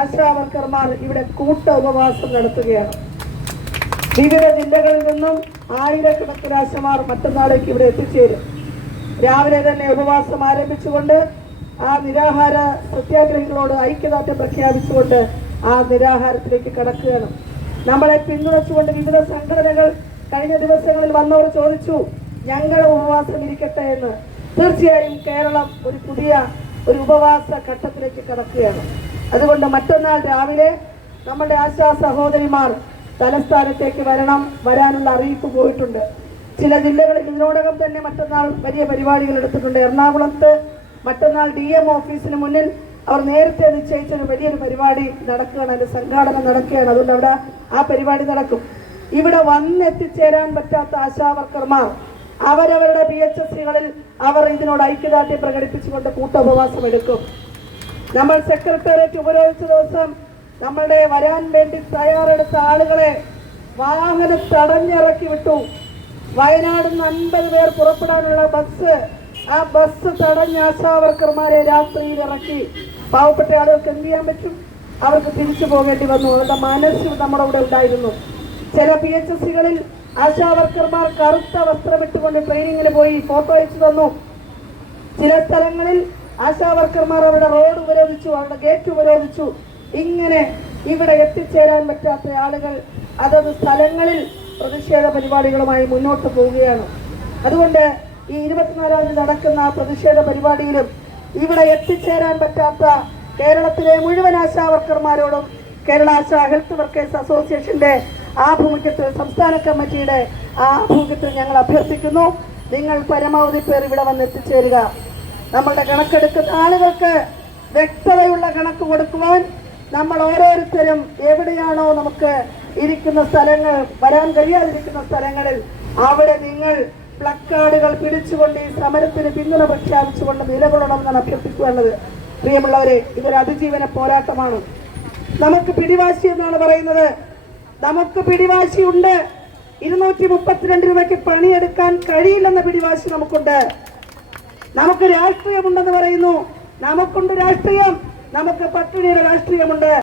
ആശാവർക്കർമാർ ഇവിടെ കൂട്ട ഉപവാസം നടത്തുകയാണ്. വിവിധ ജില്ലകളിൽ നിന്നും ആയിരക്കണക്കിന് ആശമാർ മറ്റന്നാളേക്ക് ഇവിടെ എത്തിച്ചേരും. രാവിലെ തന്നെ ഉപവാസം ആരംഭിച്ചുകൊണ്ട് ആ നിരാഹാര സത്യാഗ്രഹികളോട് ഐക്യദാർഢ്യം പ്രഖ്യാപിച്ചുകൊണ്ട് ആ നിരാഹാരത്തിലേക്ക് കടക്കുകയാണ്. നമ്മളെ പിന്തുണച്ചുകൊണ്ട് വിവിധ സംഘടനകൾ കഴിഞ്ഞ ദിവസങ്ങളിൽ വന്നവർ ചോദിച്ചു ഞങ്ങൾ ഉപവാസം ഇരിക്കട്ടെ എന്ന്. തീർച്ചയായും കേരളം ഒരു പുതിയ ഒരു ഉപവാസ ഘട്ടത്തിലേക്ക് കടക്കുകയാണ്. അതുകൊണ്ട് മറ്റന്നാൾ രാവിലെ നമ്മുടെ ആശാ സഹോദരിമാർ തലസ്ഥാനത്തേക്ക് വരണം വരാനുള്ള അറിയിപ്പ് പോയിട്ടുണ്ട്. ചില ജില്ലകളിൽ ഇതിനോടകം തന്നെ മറ്റന്നാൾ വലിയ പരിപാടികൾ എടുത്തിട്ടുണ്ട്. എറണാകുളത്ത് മറ്റന്നാൾ ഡി എം ഓഫീസിന് മുന്നിൽ അവർ നേരത്തെ നിശ്ചയിച്ച ഒരു വലിയൊരു പരിപാടി നടക്കുകയാണ്. അതിന്റെ സംഘാടനം നടക്കുകയാണ്. അതുകൊണ്ട് അവിടെ ആ പരിപാടി നടക്കും. ഇവിടെ വന്നെത്തിച്ചേരാൻ പറ്റാത്ത ആശാവർക്കർമാർ അവരവരുടെ പി എച്ച് എസ് സികളിൽ അവർ ഇതിനോട് ഐക്യദാർഢ്യം പ്രകടിപ്പിച്ചുകൊണ്ട് കൂട്ടോപവാസം എടുക്കും. നമ്മൾ സെക്രട്ടേറിയറ്റ് ഉപരോധിച്ച ദിവസം നമ്മളുടെ വരാൻ വേണ്ടി തയ്യാറെടുത്ത ആളുകളെ വാഹനം തടഞ്ഞിറക്കി വിട്ടു. വയനാട് നിന്ന് അൻപത് പേർ പുറപ്പെടാനുള്ള ബസ് ആ ബസ് തടഞ്ഞ ആശാവർക്കർമാരെ രാത്രിയിൽ ഇറക്കി. പാവപ്പെട്ട ആളുകൾക്ക് എന്ത് ചെയ്യാൻ പറ്റും? അവർക്ക് തിരിച്ചു പോകേണ്ടി വന്നു. അവരുടെ മനസ്സ് നമ്മുടെ ഇവിടെ ഉണ്ടായിരുന്നു. ചില പി എച്ച് എസ് സികളിൽ ആശാവർക്കർമാർ കറുത്ത വസ്ത്രമിട്ടുകൊണ്ട് ട്രെയിനിങ്ങിന് പോയി ഫോട്ടോ അയച്ചു തന്നു. ചില സ്ഥലങ്ങളിൽ ആശാവർക്കർമാർ അവരുടെ റോഡ് ഉപരോധിച്ചു അവരുടെ ഗേറ്റ് ഉപരോധിച്ചു. ഇങ്ങനെ ഇവിടെ എത്തിച്ചേരാൻ പറ്റാത്ത ആളുകൾ അതത് സ്ഥലങ്ങളിൽ പ്രതിഷേധ പരിപാടികളുമായി മുന്നോട്ട് പോവുകയാണ്. അതുകൊണ്ട് ഈ ഇരുപത്തിനാലാം തീയതി നടക്കുന്ന പ്രതിഷേധ പരിപാടിയിലും ഇവിടെ എത്തിച്ചേരാൻ പറ്റാത്ത കേരളത്തിലെ മുഴുവൻ ആശാവർക്കർമാരോടും കേരള ആശാ ഹെൽത്ത് വർക്കേഴ്സ് അസോസിയേഷന്റെ ആഭിമുഖ്യത്തിൽ സംസ്ഥാന കമ്മിറ്റിയുടെ ആഭിമുഖ്യത്തിൽ ഞങ്ങൾ അഭ്യർത്ഥിക്കുന്നു. നിങ്ങൾ പരമാവധി പേർ ഇവിടെ വന്ന് എത്തിച്ചേരുക. നമ്മളുടെ കണക്കെടുക്കുന്ന ആളുകൾക്ക് വ്യക്തതയുള്ള കണക്ക് കൊടുക്കുവാൻ നമ്മൾ ഓരോരുത്തരും എവിടെയാണോ നമുക്ക് ഇരിക്കുന്ന സ്ഥലങ്ങൾ വരാൻ കഴിയാതിരിക്കുന്ന സ്ഥലങ്ങളിൽ അവിടെ നിങ്ങൾ പ്ലക്കാർഡുകൾ പിടിച്ചുകൊണ്ട് ഈ സമരത്തിന് പിന്തുണ പ്രഖ്യാപിച്ചുകൊണ്ട് നിലകൊള്ളണമെന്നാണ് അഭ്യർത്ഥിക്കുവാനുള്ളത് പ്രിയമുള്ളവരെ ഇതൊരു അതിജീവന പോരാട്ടമാണ്. നമുക്ക് പിടിവാശി എന്നാണ് പറയുന്നത്. നമുക്ക് പിടിവാശിയുണ്ട് ഇരുന്നൂറ്റി മുപ്പത്തിരണ്ട് രൂപയ്ക്ക് പണിയെടുക്കാൻ കഴിയില്ലെന്ന പിടിവാശി നമുക്കുണ്ട്. നമുക്ക് രാഷ്ട്രീയമുണ്ടെന്ന് പറയുന്നു. നമുക്കുണ്ട് രാഷ്ട്രീയം. നമുക്ക് പട്ടിണിയുടെ രാഷ്ട്രീയമുണ്ട്.